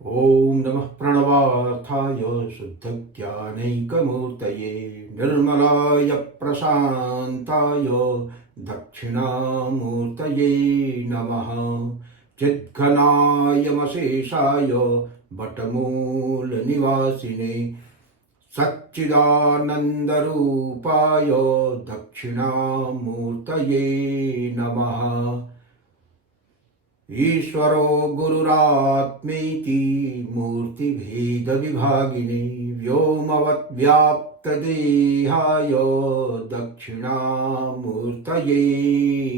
ओम नमः प्रणवार्थाय शुद्धज्ञानैकमूर्तये निर्मलाय प्रशान्ताय दक्षिणामूर्तये नमः। चिद्घनायमशेषाय वटमूलनिवासिने सच्चिदानन्दरूपाय दक्षिणामूर्तये नमः। ईश्वरो गुरुरात्मेति मूर्तिभेदविभागिने व्योमवद्व्याप्तदेहाय दक्षिणामूर्तये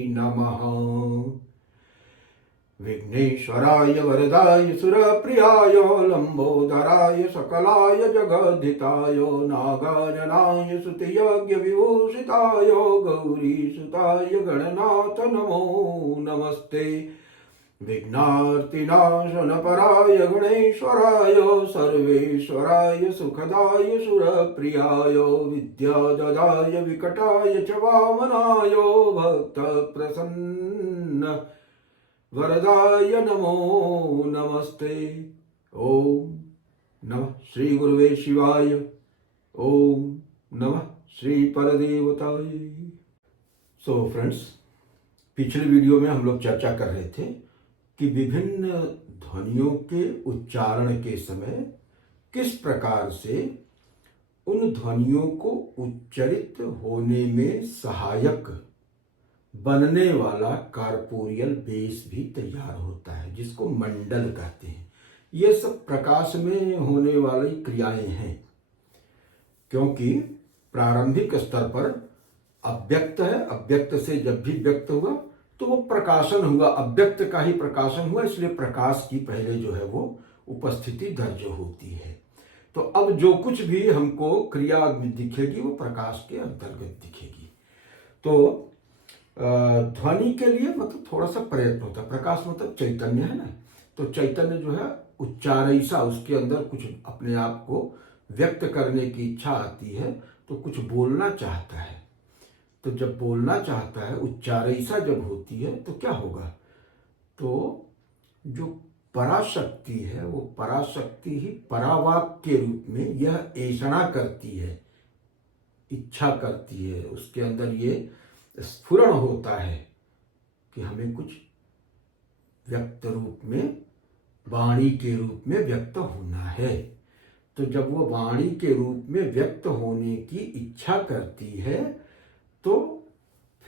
नमः। विघ्नेश्वराय वरदाय सुरप्रियाय लंबोदराय सकलाय जगद्धिताय नागाननाय स्तुतियज्ञविभूषिताय गौरीसुताय गणनाथ नमो नमस्ते। विघ्नार्तिनाशनपराय गणेश्वराय सर्वेश्वराय सुखदाय सुरप्रियाय विद्याददाय विकटाय च वामनाय भक्तप्रसन्न वरदाय नमो नमस्ते। ओम नमः श्री गुरुवे शिवाय। ओम नमः श्री परदेवताय। सो फ्रेंड्स, पिछले वीडियो में हम लोग चर्चा कर रहे थे कि विभिन्न ध्वनियों के उच्चारण के समय किस प्रकार से उन ध्वनियों को उच्चरित होने में सहायक बनने वाला कॉर्पोरियल बेस भी तैयार होता है, जिसको मंडल कहते हैं। ये सब प्रकाश में होने वाली क्रियाएं हैं, क्योंकि प्रारंभिक स्तर पर अव्यक्त है। अव्यक्त से जब भी व्यक्त हुआ तो वो प्रकाशन हुआ, अव्यक्त का ही प्रकाशन हुआ, इसलिए प्रकाश की पहले जो है वो उपस्थिति दर्ज होती है। तो अब जो कुछ भी हमको क्रिया दिखेगी वो प्रकाश के अंतर्गत दिखेगी। तो ध्वनि के लिए मतलब थोड़ा सा प्रयत्न होता है। प्रकाश मतलब चैतन्य है ना, तो चैतन्य जो है उच्चारैसा, उसके अंदर कुछ अपने आप को व्यक्त करने की इच्छा आती है, तो कुछ बोलना चाहता है। तो जब बोलना चाहता है, उच्चारैसा जब होती है, तो क्या होगा? तो जो पराशक्ति है वो पराशक्ति ही परावाक के रूप में यह ऐषणा करती है, इच्छा करती है। उसके अंदर ये स्फुरण होता है कि हमें कुछ व्यक्त रूप में, वाणी के रूप में व्यक्त होना है। तो जब वो वाणी के रूप में व्यक्त होने की इच्छा करती है, तो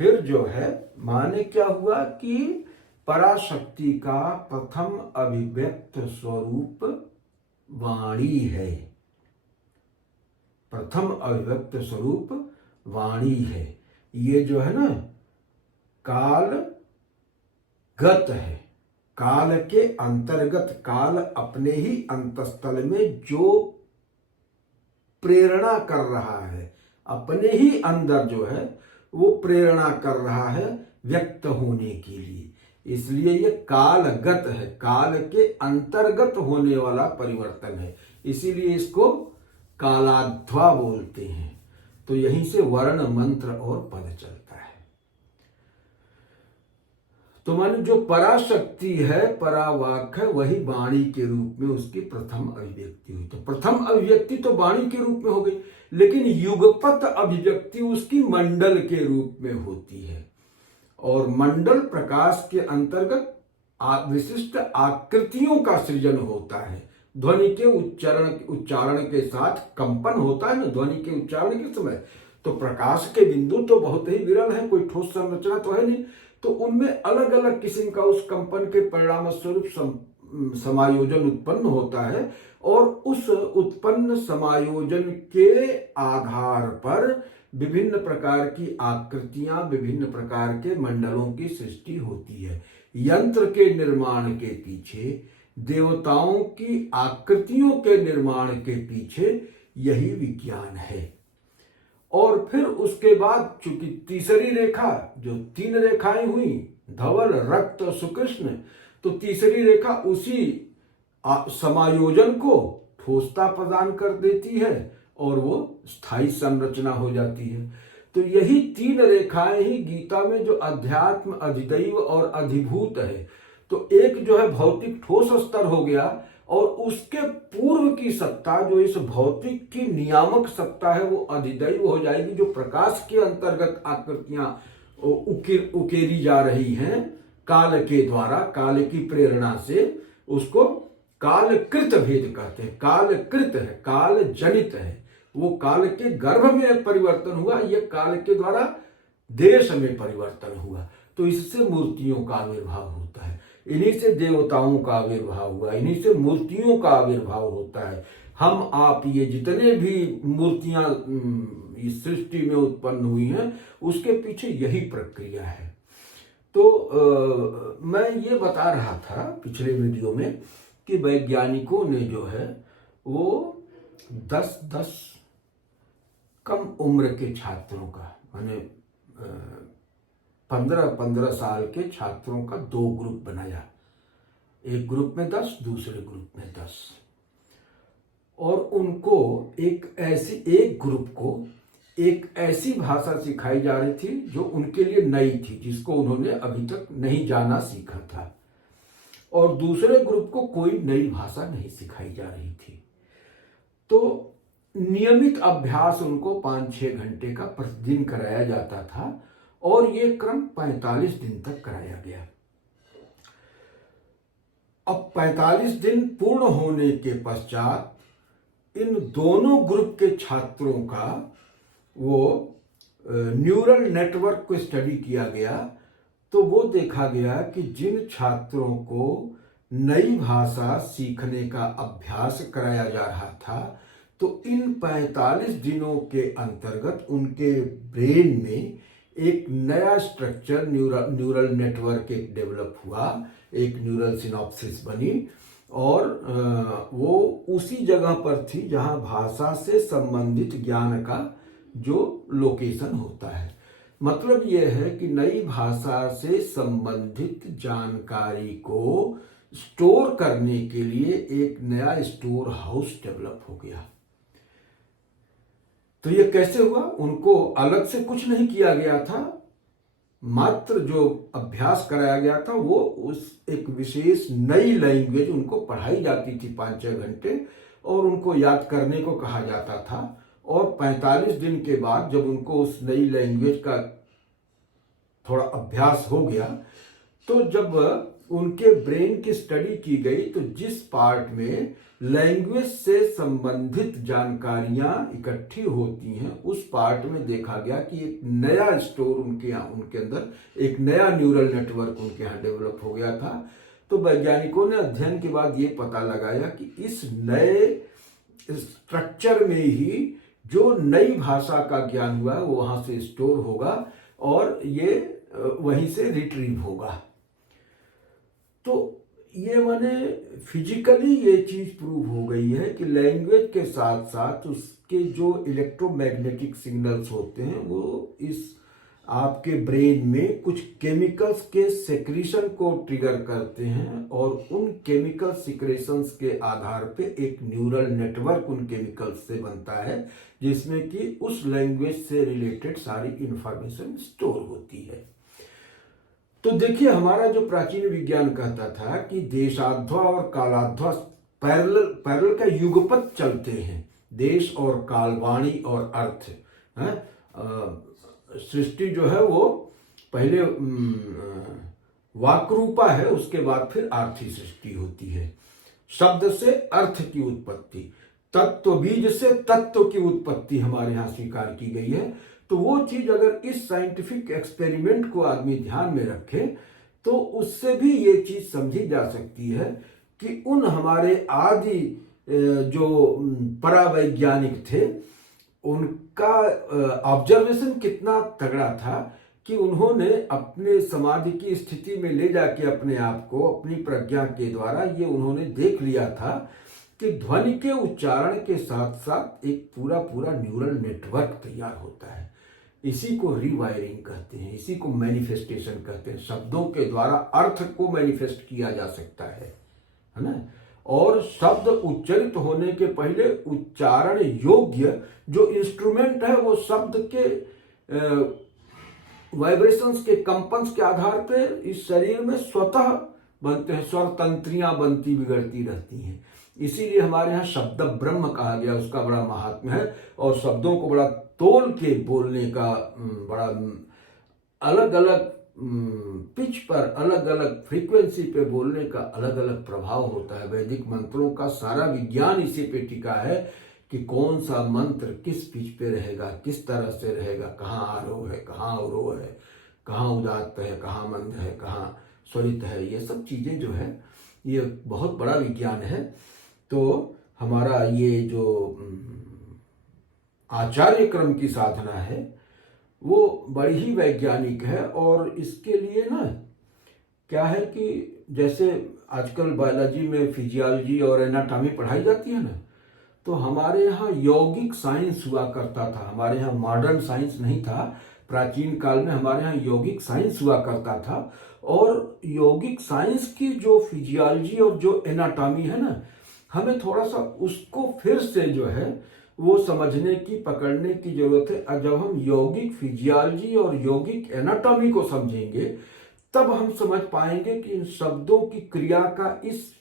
फिर जो है माने क्या हुआ कि पराशक्ति का प्रथम अभिव्यक्त स्वरूप वाणी है। प्रथम अभिव्यक्त स्वरूप वाणी है। ये जो है ना काल गत है, काल के अंतर्गत, काल अपने ही अंतस्थल में जो प्रेरणा कर रहा है, अपने ही अंदर जो है वो प्रेरणा कर रहा है व्यक्त होने के लिए, इसलिए ये कालगत है, काल के अंतर्गत होने वाला परिवर्तन है, इसीलिए इसको कालाध्वा बोलते हैं। तो यहीं से वर्ण, मंत्र और पद चलता है। तो मान जो पराशक्ति है, परावाक है, वही वाणी के रूप में उसकी प्रथम अभिव्यक्ति हुई। तो प्रथम अभिव्यक्ति तो वाणी के रूप में हो गई, लेकिन युगपत अभिव्यक्ति उसकी मंडल के रूप में होती है। और मंडल प्रकाश के अंतर्गत विशिष्ट आकृतियों का सृजन होता है। ध्वनि के उच्चारण के साथ कंपन होता है ना ध्वनि के उच्चारण के समय। तो प्रकाश के बिंदु तो बहुत ही विरल है, कोई ठोस संरचना तो है नहीं, तो उनमें अलग अलग किस्म का उस कंपन के परिणाम स्वरूप समायोजन उत्पन्न होता है। और उस उत्पन्न समायोजन के आधार पर विभिन्न प्रकार की आकृतियां, विभिन्न प्रकार के मंडलों की सृष्टि होती है। यंत्र के निर्माण के पीछे, देवताओं की आकृतियों के निर्माण के पीछे यही विज्ञान है। और फिर उसके बाद चूंकि तीसरी रेखा, जो तीन रेखाएं हुई, धवल, रक्त और सुकृष्ण, तो तीसरी रेखा उसी समायोजन को ठोसता प्रदान कर देती है और वो स्थायी संरचना हो जाती है। तो यही तीन रेखाएं ही गीता में जो अध्यात्म, अधिदैव और अधिभूत है, तो एक जो है भौतिक ठोस स्तर हो गया, और उसके पूर्व की सत्ता जो इस भौतिक की नियामक सत्ता है वो अधिदैव हो जाएगी, जो प्रकाश के अंतर्गत आकृतियां उकेरी जा रही हैं काल के द्वारा, काल की प्रेरणा से। उसको कालकृत भेद कहते हैं। कालकृत है, काल जनित है, वो काल के गर्भ में परिवर्तन हुआ, ये काल के द्वारा देश में परिवर्तन हुआ। तो इससे मूर्तियों का आविर्भाव होता है, इन्हीं से देवताओं का आविर्भाव हुआ, इन्हीं से मूर्तियों का आविर्भाव होता है। हम आप ये जितने भी मूर्तियां इस सृष्टि में उत्पन्न हुई हैं, उसके पीछे यही प्रक्रिया है। तो मैं ये बता रहा था पिछले वीडियो में कि वैज्ञानिकों ने जो है वो 10-10 कम उम्र के छात्रों का, माने 15-15 साल के छात्रों का 2 ग्रुप बनाया। एक ग्रुप में 10, दूसरे ग्रुप में 10, और उनको एक ग्रुप को एक ऐसी भाषा सिखाई जा रही थी जो उनके लिए नई थी, जिसको उन्होंने अभी तक नहीं जाना सीखा था, और दूसरे ग्रुप को कोई नई भाषा नहीं सिखाई जा रही थी। तो नियमित अभ्यास उनको 5-6 घंटे का प्रतिदिन कराया जाता था, और ये क्रम 45 दिन तक कराया गया। अब 45 दिन पूर्ण होने के पश्चात इन दोनों ग्रुप के छात्रों का वो न्यूरल नेटवर्क को स्टडी किया गया। तो वो देखा गया कि जिन छात्रों को नई भाषा सीखने का अभ्यास कराया जा रहा था, तो इन 45 दिनों के अंतर्गत उनके ब्रेन में एक नया स्ट्रक्चर, न्यूरल नेटवर्क एक डेवलप हुआ, एक न्यूरल सिनॉप्सिस बनी, और वो उसी जगह पर थी जहां भाषा से संबंधित ज्ञान का जो लोकेशन होता है। मतलब ये है कि नई भाषा से संबंधित जानकारी को स्टोर करने के लिए एक नया स्टोर हाउस डेवलप हो गया। तो ये कैसे हुआ? उनको अलग से कुछ नहीं किया गया था, मात्र जो अभ्यास कराया गया था वो उस एक विशेष नई लैंग्वेज उनको पढ़ाई जाती थी 5-6 घंटे, और उनको याद करने को कहा जाता था। और 45 दिन के बाद जब उनको उस नई लैंग्वेज का थोड़ा अभ्यास हो गया, तो जब उनके ब्रेन की स्टडी की गई, तो जिस पार्ट में लैंग्वेज से संबंधित जानकारियां इकट्ठी होती हैं, उस पार्ट में देखा गया कि एक नया स्टोर उनके अंदर एक नया न्यूरल नेटवर्क उनके यहाँ डेवलप हो गया था। तो वैज्ञानिकों ने अध्ययन के बाद ये पता लगाया कि इस नए स्ट्रक्चर में ही जो नई भाषा का ज्ञान हुआ है वो वहां से स्टोर होगा, और ये वहीं से रिट्रीव होगा। तो ये माने फिजिकली ये चीज प्रूव हो गई है कि लैंग्वेज के साथ साथ उसके जो इलेक्ट्रोमैग्नेटिक सिग्नल्स होते हैं वो इस आपके ब्रेन में कुछ केमिकल्स के सेक्रीशन को ट्रिगर करते हैं, और उन केमिकल सिक्रेशंस के आधार पे एक न्यूरल नेटवर्क उन केमिकल्स से बनता है, जिसमें कि उस लैंग्वेज से रिलेटेड सारी इंफॉर्मेशन स्टोर होती है। तो देखिए, हमारा जो प्राचीन विज्ञान कहता था कि देशाध्वा और कालाध्वा पैरेलल का युगपत चलते हैं, देश और काल, वाणी और अर्थ है। सृष्टि जो है वो पहले वाक्रूपा है, उसके बाद फिर आर्थी सृष्टि होती है। शब्द से अर्थ की उत्पत्ति, तत्व बीज से तत्व की उत्पत्ति हमारे यहाँ स्वीकार की गई है। तो वो चीज अगर इस साइंटिफिक एक्सपेरिमेंट को आदमी ध्यान में रखे, तो उससे भी ये चीज समझी जा सकती है कि उन हमारे आदि जो परावैज्ञानिक थे, उनका ऑब्जर्वेशन कितना तगड़ा था कि उन्होंने अपने समाधि की स्थिति में ले जाके अपने आप को अपनी प्रज्ञा के द्वारा ये उन्होंने देख लिया था कि ध्वनि के उच्चारण के साथ साथ एक पूरा पूरा न्यूरल नेटवर्क तैयार होता है। इसी को रिवायरिंग कहते हैं, इसी को मैनिफेस्टेशन कहते हैं। शब्दों के द्वारा अर्थ को मैनिफेस्ट किया जा सकता है ना। और शब्द उच्चरित होने के पहले उच्चारण योग्य जो इंस्ट्रूमेंट है वो शब्द के वाइब्रेशंस के कंपन्स के आधार पे इस शरीर में स्वतः बनते हैं। स्वर तंत्रियां बनती बिगड़ती रहती हैं। इसीलिए हमारे यहाँ शब्द ब्रह्म कहा गया, उसका बड़ा महात्म्य है। और शब्दों को बड़ा तोल के बोलने का बड़ा अलग अलग पिच पर, अलग अलग फ्रीक्वेंसी पे बोलने का अलग अलग प्रभाव होता है। वैदिक मंत्रों का सारा विज्ञान इसी पे टिका है कि कौन सा मंत्र किस पिच पे रहेगा, किस तरह से रहेगा, कहाँ आरोह है, कहाँ अवरोह है, कहाँ उदात्त है, कहाँ मंद है, कहाँ स्वरित है। ये सब चीज़ें जो है ये बहुत बड़ा विज्ञान है। तो हमारा ये जो आचार्य क्रम की साधना है वो बड़ी ही वैज्ञानिक है। और इसके लिए ना क्या है कि जैसे आजकल बायोलॉजी में फिजियोलॉजी और एनाटॉमी पढ़ाई जाती है ना, तो हमारे यहाँ यौगिक साइंस हुआ करता था। हमारे यहाँ मॉडर्न साइंस नहीं था। प्राचीन काल में हमारे यहाँ यौगिक साइंस हुआ करता था। और यौगिक साइंस की जो फिजियोलॉजी और जो एनाटॉमी है ना, हमें थोड़ा सा उसको फिर से जो है वो समझने की, पकड़ने की जरूरत है। जब हम यौगिक फिजियोलॉजी और यौगिक एनाटॉमी को समझेंगे तब हम समझ पाएंगे कि इन शब्दों की क्रिया का इस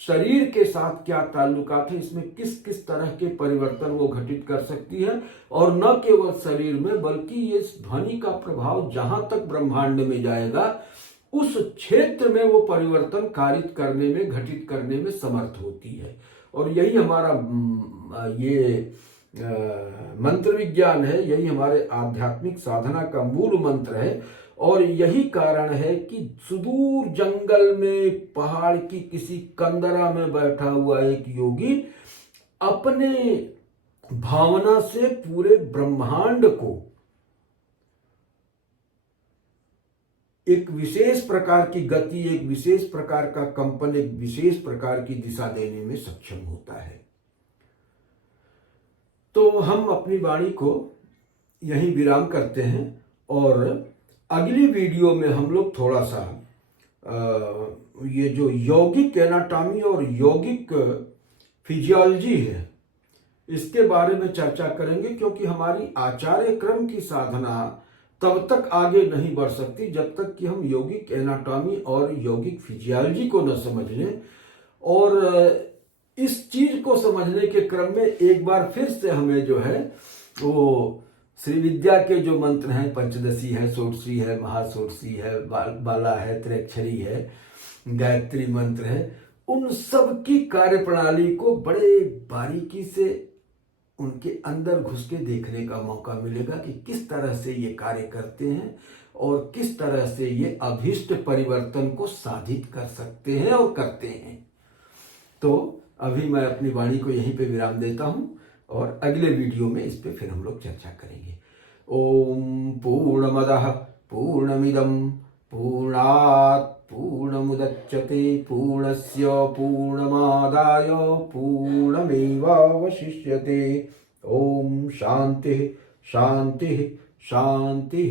शरीर के साथ क्या ताल्लुकात है, इसमें किस किस तरह के परिवर्तन वो घटित कर सकती है। और न केवल शरीर में बल्कि ये ध्वनि का प्रभाव जहां तक ब्रह्मांड में जाएगा उस क्षेत्र में वो परिवर्तन कारित करने में, घटित करने में समर्थ होती है। और यही हमारा ये मंत्र विज्ञान है, यही हमारे आध्यात्मिक साधना का मूल मंत्र है। और यही कारण है कि सुदूर जंगल में, पहाड़ की किसी कंदरा में बैठा हुआ एक योगी अपने भावना से पूरे ब्रह्मांड को एक विशेष प्रकार की गति, एक विशेष प्रकार का कंपन, एक विशेष प्रकार की दिशा देने में सक्षम होता है। तो हम अपनी वाणी को यहीं विराम करते हैं और अगली वीडियो में हम लोग थोड़ा सा ये जो यौगिक एनाटॉमी और यौगिक फिजियोलॉजी है इसके बारे में चर्चा करेंगे, क्योंकि हमारी आचार्य क्रम की साधना तब तक आगे नहीं बढ़ सकती जब तक कि हम यौगिक एनाटॉमी और यौगिक फिजियोलॉजी को न समझ लें। और इस चीज को समझने के क्रम में एक बार फिर से हमें जो है वो श्री विद्या के जो मंत्र हैं, पंचदशी है, षोडशी है, महाषोडशी है, बाला है, त्रिअक्षरी है, गायत्री मंत्र है, उन सब की कार्यप्रणाली को बड़े बारीकी से उनके अंदर घुस के देखने का मौका मिलेगा कि किस तरह से ये कार्य करते हैं और किस तरह से ये अभीष्ट परिवर्तन को साधित कर सकते हैं और करते हैं। तो अभी मैं अपनी वाणी को यहीं पे विराम देता हूँ और अगले वीडियो में इस पे फिर हम लोग चर्चा करेंगे। ओम पूर्णमदः पूर्णमिदं पूर्णात् पूर्णमुदच्यते पूर्णस्य पूर्णमादाय पूर्णमेवावशिष्यते। ओम शांति शांति शांति।